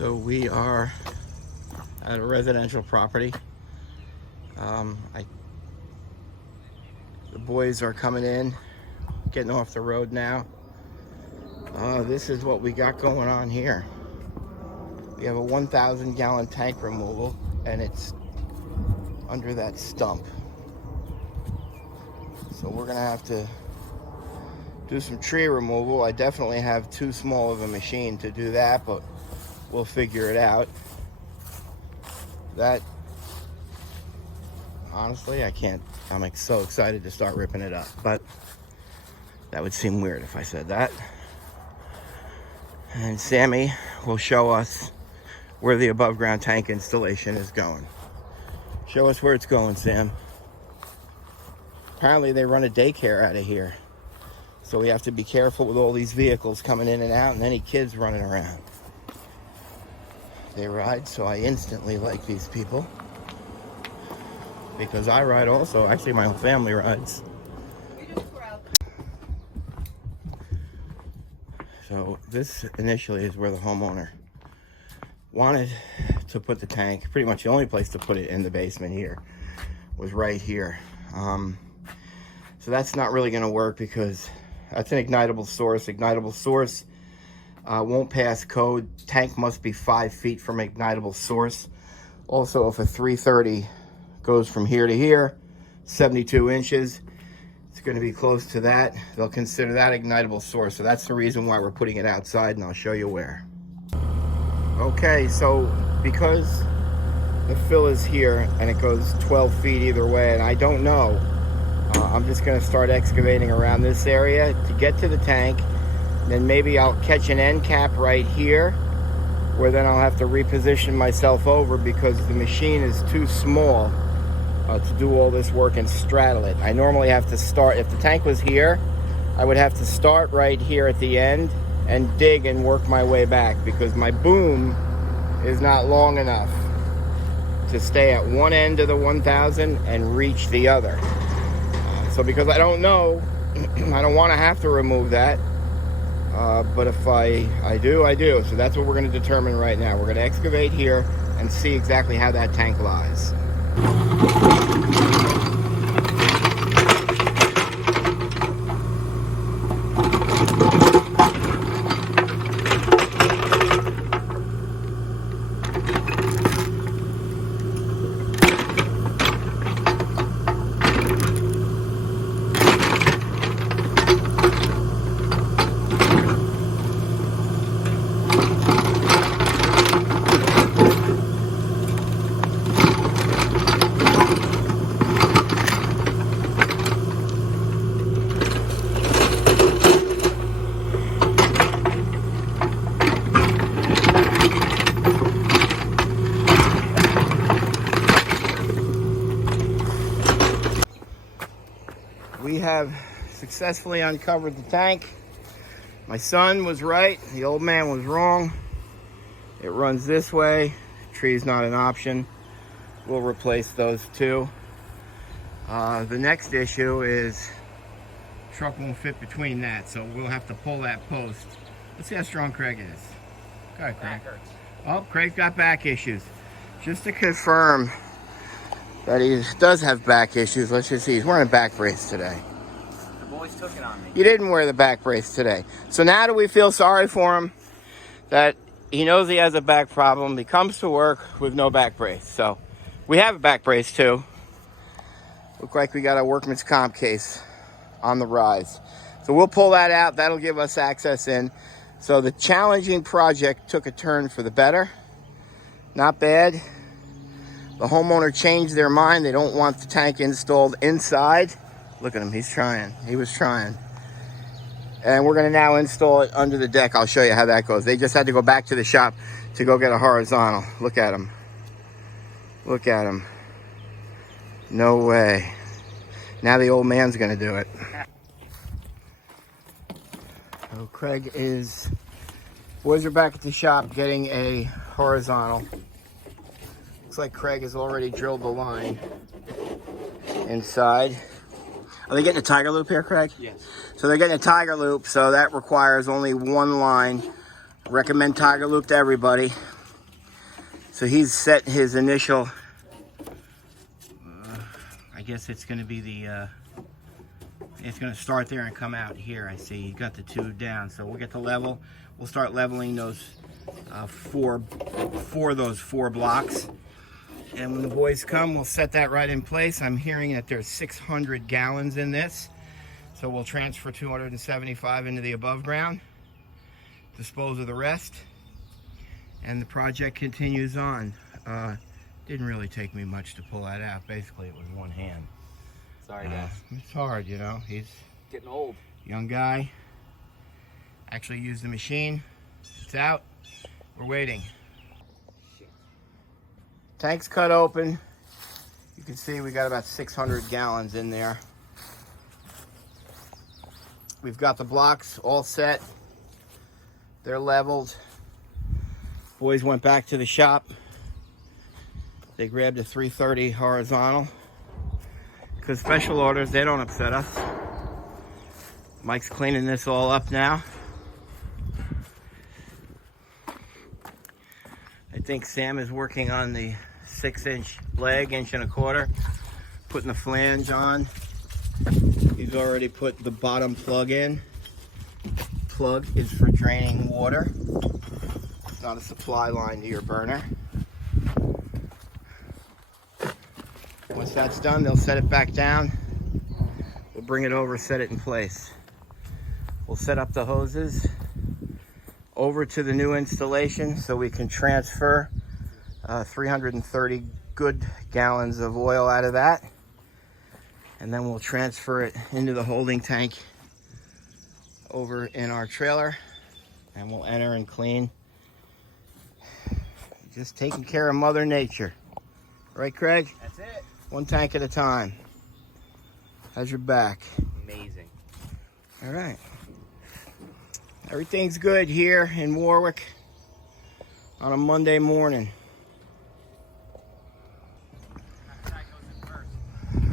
So we are at a residential property. The boys are coming in, getting off the road now. This is what we got going on here. We have a 1,000 gallon tank removal, and it's under that stump. So we're gonna have to do some tree removal. I definitely have too small of a machine to do that, but we'll figure it out. That, honestly, I can't. I'm so excited to start ripping it up, but that would seem weird if I said that. And Sammy will show us where the above ground tank installation is going. Show us where it's going, Sam. Apparently they run a daycare out of here, so we have to be careful with all these vehicles coming in and out and any kids running around. They ride, so I instantly like these people, because I ride also. Actually, my whole family rides. So this initially is where the homeowner wanted to put the tank. Pretty much the only place to put it in the basement here was right here. So that's not really going to work because that's an ignitable source. Ignitable source won't pass code. Tank must be 5 feet from ignitable source. Also, if a 330 goes from here to here, 72 inches, it's going to be close to that. They'll consider that ignitable source. So that's the reason why we're putting it outside, and I'll show you where. Okay, so because the fill is here and it goes 12 feet either way, and I don't know, I'm just going to start excavating around this area to get to the tank. Then maybe I'll catch an end cap right here, where then I'll have to reposition myself over because the machine is too small to do all this work and straddle it. I normally have to start, if the tank was here, I would have to start right here at the end and dig and work my way back, because my boom is not long enough to stay at one end of the 1,000 and reach the other. So because I don't know, I don't want to have to remove that. But if I do, I do. So that's what we're going to determine right now. We're going to excavate here and see exactly how that tank lies. We have successfully uncovered the tank. My son was right, the old man was wrong. It runs this way. Tree's not an option. We'll replace those two. The next issue is truck won't fit between that, so we'll have to pull that post. Let's see how strong Craig is. Go ahead, Craig. Oh, Craig's got back issues. Just to confirm that he does have back issues, let's just see. He's wearing a back brace today. The boys took it on me. You didn't wear the back brace today. So now do we feel sorry for him that he knows he has a back problem? He comes to work with no back brace. So we have a back brace too. Look like we got a workman's comp case on the rise. So we'll pull that out. That'll give us access in. So the challenging project took a turn for the better. Not bad. The homeowner changed their mind. They don't want the tank installed inside. Look at him, he's trying. He was trying. And we're gonna now install it under the deck. I'll show you how that goes. They just had to go back to the shop to go get a horizontal. Look at him. Look at him. No way. Now the old man's gonna do it. So Craig boys are back at the shop getting a horizontal. Looks like Craig has already drilled the line inside. Are they getting a tiger loop here, Craig? Yes. So they're getting a tiger loop, so that requires only one line. Recommend tiger loop to everybody. So he's set his initial, I guess it's going to be the, it's going to start there and come out here. I see you got the two down. So we'll get the level. We'll start leveling those four blocks. And when the boys come, we'll set that right in place. I'm hearing that there's 600 gallons in this. So we'll transfer 275 into the above ground, dispose of the rest, and the project continues on. Didn't really take me much to pull that out. Basically, it was one hand. Sorry, guys. It's hard, you know. He's Getting old. young guy. Actually used the machine. It's out. We're waiting. Tank's cut open. You can see we got about 600 gallons in there. We've got the blocks all set. They're leveled. Boys went back to the shop. They grabbed a 330 horizontal. Because special orders, they don't upset us. Mike's cleaning this all up now. I think Sam is working on the 6-inch leg, 1.25 inch, putting the flange on. He's already put the bottom plug in. Plug is for draining water. It's not a supply line to your burner. Once that's done, they'll set it back down. We'll bring it over, set it in place. We'll set up the hoses over to the new installation so we can transfer 330 good gallons of oil out of that. And then we'll transfer it into the holding tank over in our trailer, and we'll enter and clean. Just taking care of Mother Nature. Right, Craig? That's it. One tank at a time. How's your back? Amazing. All right. Everything's good here in Warwick on a Monday morning.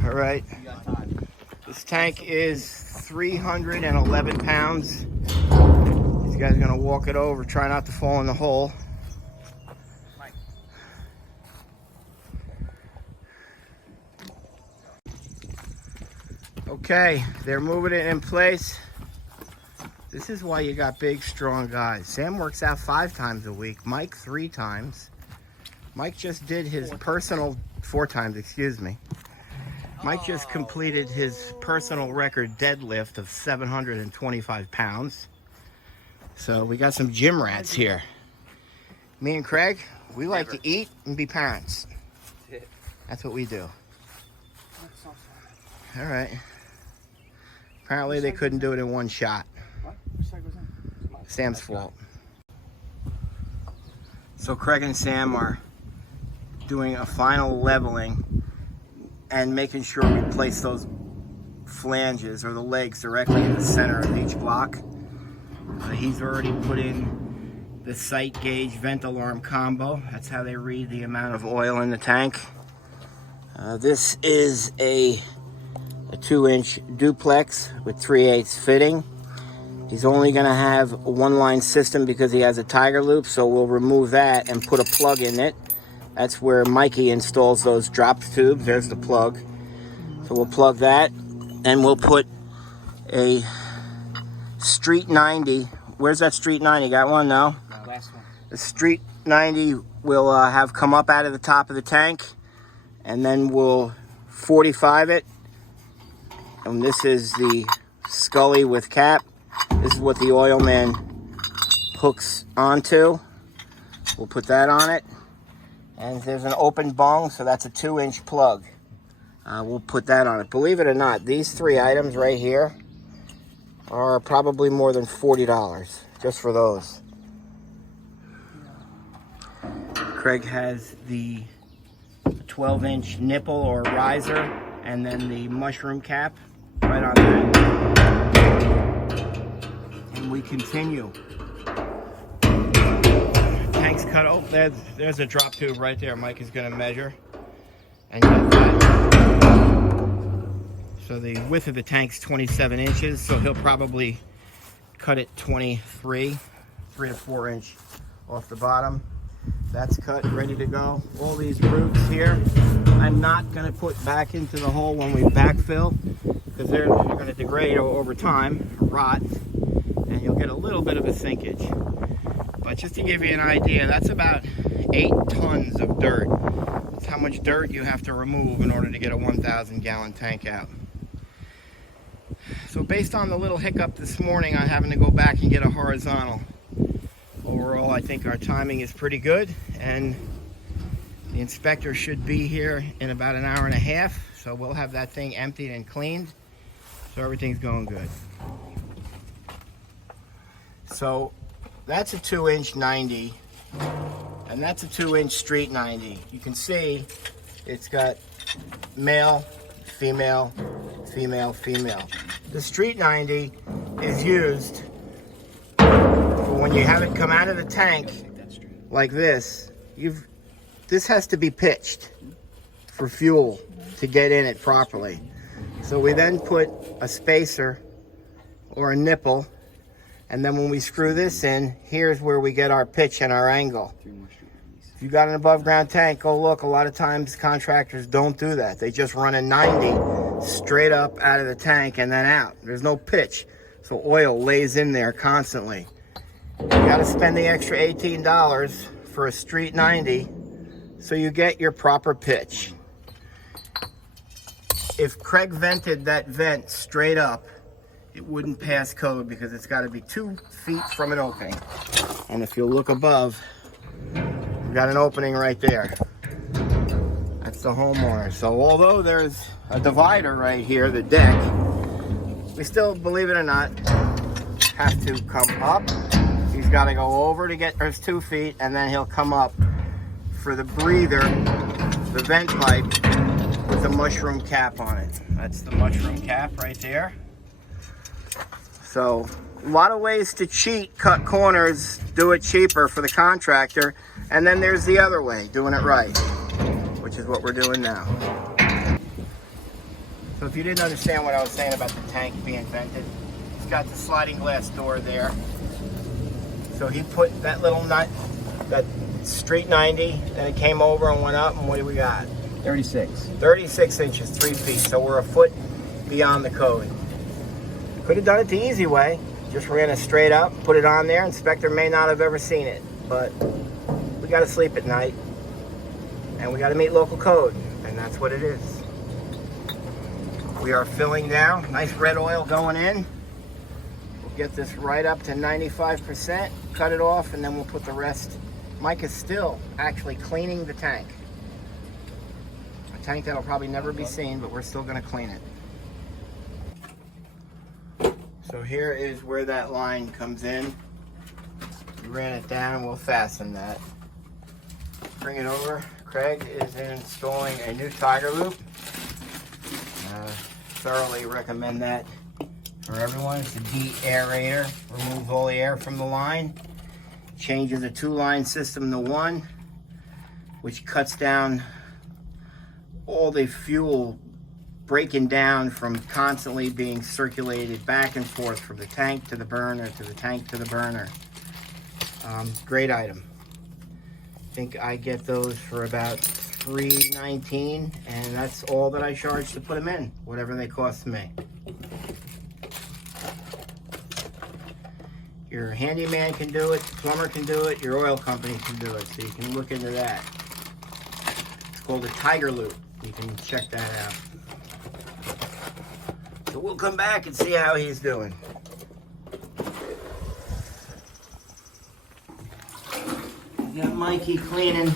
All right. You got time. This tank is 311 pounds. These guys are gonna walk it over, try not to fall in the hole. Mike. Okay, they're moving it in place. This is why you got big, strong guys. Sam works out 5 times a week. Mike 3 times. Mike just did his personal 4 times, excuse me. Mike just completed his personal record deadlift of 725 pounds. So we got some gym rats here. Me and Craig, we like to eat and be parents. That's what we do. All right. Apparently they couldn't do it in one shot. Sam's fault. So Craig and Sam are doing a final leveling and making sure we place those flanges or the legs directly in the center of each block. He's already put in the sight gauge vent alarm combo. That's how they read the amount of oil in the tank. This is a 2-inch duplex with 3/8 fitting. He's only gonna have a 1-line system because he has a tiger loop, so we'll remove that and put a plug in it. That's where Mikey installs those drop tubes. There's the plug. So we'll plug that, and we'll put a Street 90. Where's that Street 90? Got one? No? Last one. The Street 90 will have come up out of the top of the tank, and then we'll 45 it. And this is the Scully with cap. This is what the oil man hooks onto. We'll put that on it. And there's an open bung, so that's a 2-inch plug. We'll put that on it. Believe it or not, these 3 items right here are probably more than $40 just for those. Craig has the 12-inch nipple or riser, and then the mushroom cap right on that. And we continue. Tank's cut. Oh, there's a drop tube right there. Mike is going to measure and get that. So the width of the tank's 27 inches, so he'll probably cut it 3 to 4 inch off the bottom. That's cut, ready to go. All these roots here, I'm not going to put back into the hole when we backfill because they're going to degrade over time, rot, and you'll get a little bit of a sinkage. But just to give you an idea, that's about 8 tons of dirt. That's how much dirt you have to remove in order to get a 1,000 gallon tank out. So based on the little hiccup this morning on having to go back and get a horizontal, overall I think our timing is pretty good, and the inspector should be here in about an hour and a half, so we'll have that thing emptied and cleaned, so everything's going good. So that's a 2-inch 90, and that's a 2-inch street 90. You can see it's got male, female, female, female. The street 90 is used for when you have it come out of the tank like this. This has to be pitched for fuel to get in it properly. So we then put a spacer or a nipple, and then when we screw this in, here's where we get our pitch and our angle. If you got an above ground tank, go look. A lot of times contractors don't do that. They just run a 90 straight up out of the tank and then out. There's no pitch, so oil lays in there constantly. You got to spend the extra $18 for a street 90 so you get your proper pitch. If Craig vented that vent straight up, it wouldn't pass code because it's got to be 2 feet from an opening. And if you look above, we've got an opening right there. That's the homeowner. So although there's a divider right here, the deck, we still, believe it or not, have to come up. He's got to go over to get his 2 feet, and then he'll come up for the breather, the vent pipe with the mushroom cap on it. That's the mushroom cap right there. So a lot of ways to cheat, cut corners, do it cheaper for the contractor. And then there's the other way, doing it right, which is what we're doing now. So if you didn't understand what I was saying about the tank being vented, it's got the sliding glass door there. So he put that little nut, that street 90, then it came over and went up, and what do we got? 36. 36 inches, 3 feet. So we're a foot beyond the code. Could have done it the easy way. Just ran it straight up, put it on there. Inspector may not have ever seen it, but we got to sleep at night, and we got to meet local code, and that's what it is. We are filling now. Nice red oil going in. We'll get this right up to 95%, cut it off, and then we'll put the rest. Mike is still actually cleaning the tank. A tank that'll probably never be seen, but we're still going to clean it. So here is where that line comes in. We ran it down and we'll fasten that. Bring it over. Craig is installing a new tiger loop. Thoroughly recommend that for everyone. It's a de-aerator. Removes all the air from the line. Changes a 2-line system to 1, which cuts down all the fuel breaking down from constantly being circulated back and forth from the tank to the burner to the tank to the burner. Great item. I think I get those for about $3.19, and that's all that I charge to put them in, whatever they cost me. Your handyman can do it, the plumber can do it, your oil company can do it, so you can look into that. It's called a tiger loop. You can check that out. So we'll come back and see how he's doing. We got Mikey cleaning.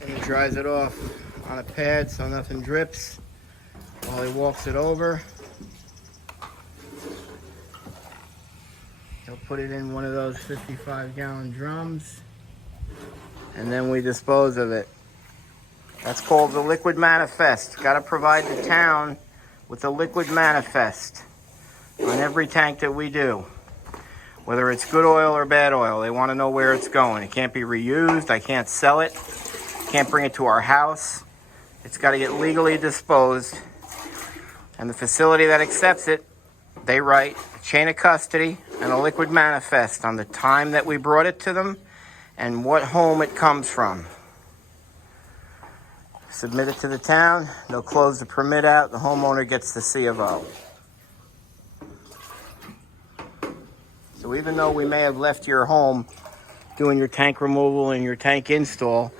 And he dries it off on a pad so nothing drips while he walks it over. He'll put it in one of those 55-gallon drums, and then we dispose of it. That's called the liquid manifest. Got to provide the town with a liquid manifest on every tank that we do. whether it's good oil or bad oil. They want to know where it's going. It can't be reused. I can't sell it. Can't bring it to our house. It's got to get legally disposed. And the facility that accepts it, they write a chain of custody and a liquid manifest on the time that we brought it to them and what home it comes from. Submit it to the town. They'll close the permit out. The homeowner gets the C of O. So even though we may have left your home doing your tank removal and your tank install,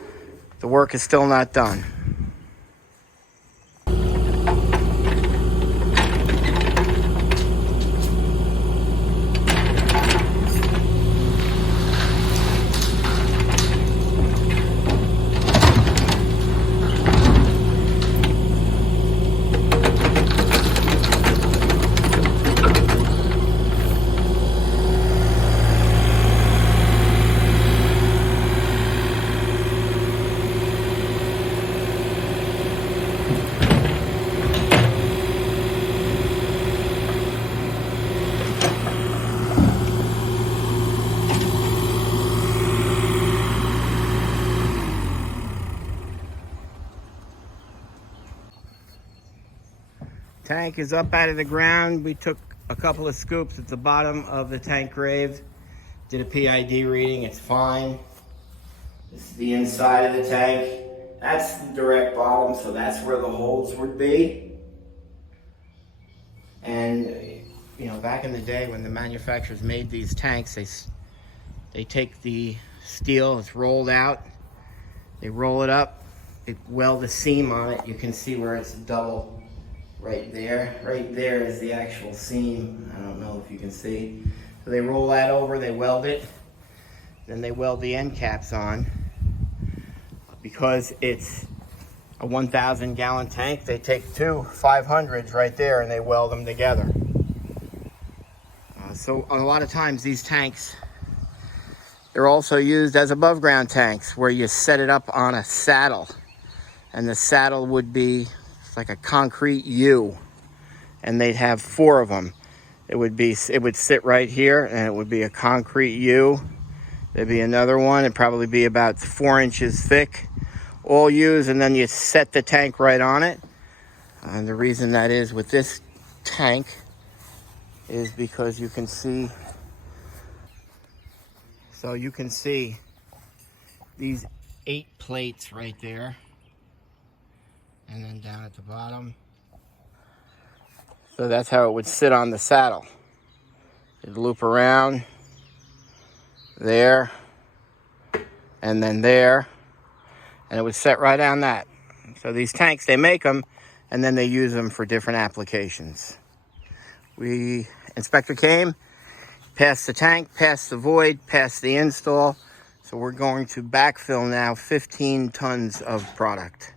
the work is still not done. Tank is up out of the ground. We took a couple of scoops at the bottom of the tank grave. Did a PID reading, it's fine. This is the inside of the tank. That's the direct bottom, so that's where the holes would be. And you know, back in the day when the manufacturers made these tanks, they take the steel, it's rolled out, they roll it up, they weld a seam on it. You can see where it's double. Right there is the actual seam. I don't know if you can see. So they roll that over, they weld it, then they weld the end caps on. Because it's a 1,000 gallon tank, they take two 500s right there and they weld them together. So a lot of times these tanks, they're also used as above ground tanks where you set it up on a saddle. And the saddle would be like a concrete U, and they'd have 4 of them. It would sit right here, and it would be a concrete U. There'd be another one. It'd probably be about 4 inches thick, all U's, and then you set the tank right on it. And the reason that is with this tank is because you can see. So you can see these 8 plates right there. And then down at the bottom. So that's how it would sit on the saddle. It'd loop around there and then there, and it would set right on that. So these tanks, they make them and then they use them for different applications. Inspector came, passed the tank, passed the void, passed the install. So we're going to backfill now 15 tons of product.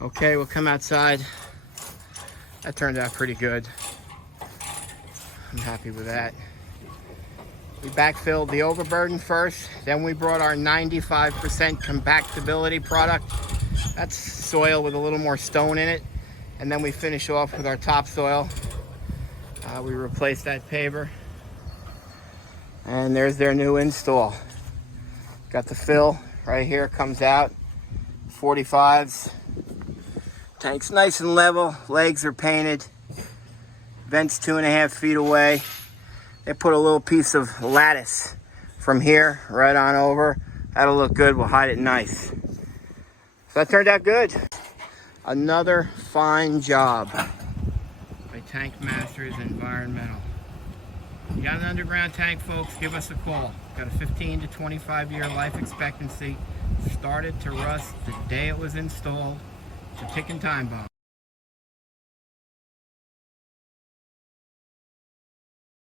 Okay, we'll come outside. That turned out pretty good. I'm happy with that. We backfilled the overburden first, then we brought our 95% compactability product. That's soil with a little more stone in it. And then we finish off with our topsoil. We replaced that paver. And there's their new install. Got the fill right here, comes out. 45s. Tank's nice and level, legs are painted, vents 2.5 feet away. They put a little piece of lattice from here right on over. That'll look good, we'll hide it nice. So that turned out good. Another fine job by Tank Masters Environmental. You got an underground tank, folks, give us a call. Got a 15 to 25 year life expectancy. Started to rust the day it was installed. It's a ticking time bomb.